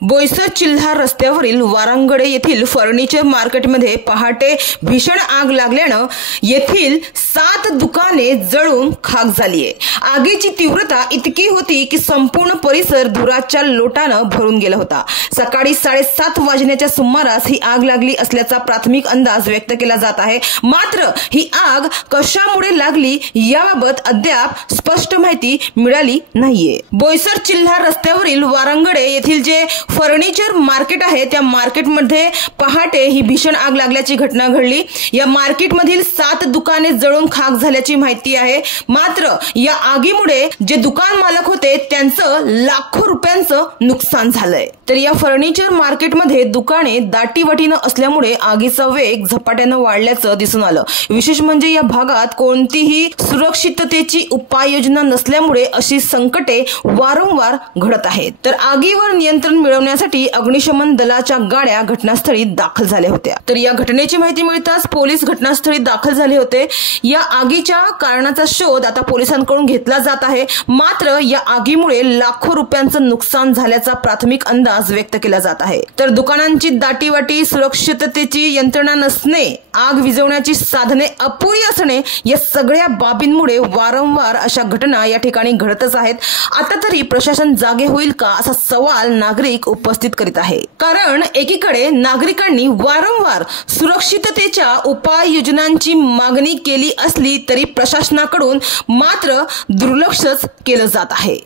बोईसर चिल्हार रस्त्यावरील वारांगडे येथील फर्निचर मार्केटमध्ये पहाटे भीषण आग लागल्यानं येथील 7 दुकाने जळून खाक झालीये। आगीची तीव्रता इतकी होती की संपूर्ण परिसर धुराच्या लोटानं भरून गेला होता। सकाळी 7:30 वाजण्याच्या सुमारास ही आग लागली असल्याचा प्राथमिक अंदाज व्यक्त केला जात आहे। मात्र ही आग कशामुळे लागली याबाबत अद्याप स्पष्ट माहिती मिळाली नाहीये। बोईसर चिल्हार रस्त्यावरील वारांगडे येथील जे फर्निचर मार्केट आहे त्या मार्केटमध्ये पहाटे ही भीषण आग लागल्याची घटना घडली। या मार्केटमधील 7 दुकाने जळून खाक झाल्याची माहिती आहे। मात्र या आगीमुळे जे दुकान मालक होते त्यांचं लाखो रुपयांचं नुकसान झालंय। तर या फर्निचर मार्केटमध्ये दुकाने दाटीवाटीनं असल्यामुळे आगीचा वेग झपाट्यानं वाढल्याचं दिसून आलं। विशेष म्हणजे या भागात कोणतीही सुरक्षिततेची उपाययोजना नसल्यामुळे अशी संकटे वारंवार घडत आहेत। तर आगीवर नियंत्रण मिळवण्यासाठी अग्निशमन दलाच्या गाड्या घटनास्थळी दाखल झाल्या होत्या। तर या घटनेची माहिती मिळताच पोलीस घटनास्थळी दाखल झाले होते। या आगीच्या कारणाचा शोध आता पोलिसांकडून घेतला जात आहे। मात्र या आगीमुळे लाखो रुपयांचं नुकसान झाल्याचा प्राथमिक अंदाज व्यक्त केला जात आहे। तर दुकानांची दाटीवाटी, सुरक्षिततेची यंत्रणा नसणे, आग विझवण्याची साधने अपुरी असणे या सगळ्या बाबींमुळे वारंवार अशा घटना या ठिकाणी घडतच आहेत। आता तरी प्रशासन जागे होईल का असा सवाल नागरिक उपस्थित करीत आहे। कारण एकीकडे नागरिकांनी वारंवार सुरक्षिततेच्या उपाययोजनांची मागणी केली असली तरी प्रशासनाकडून मात्र दुर्लक्षच केलं जात आहे।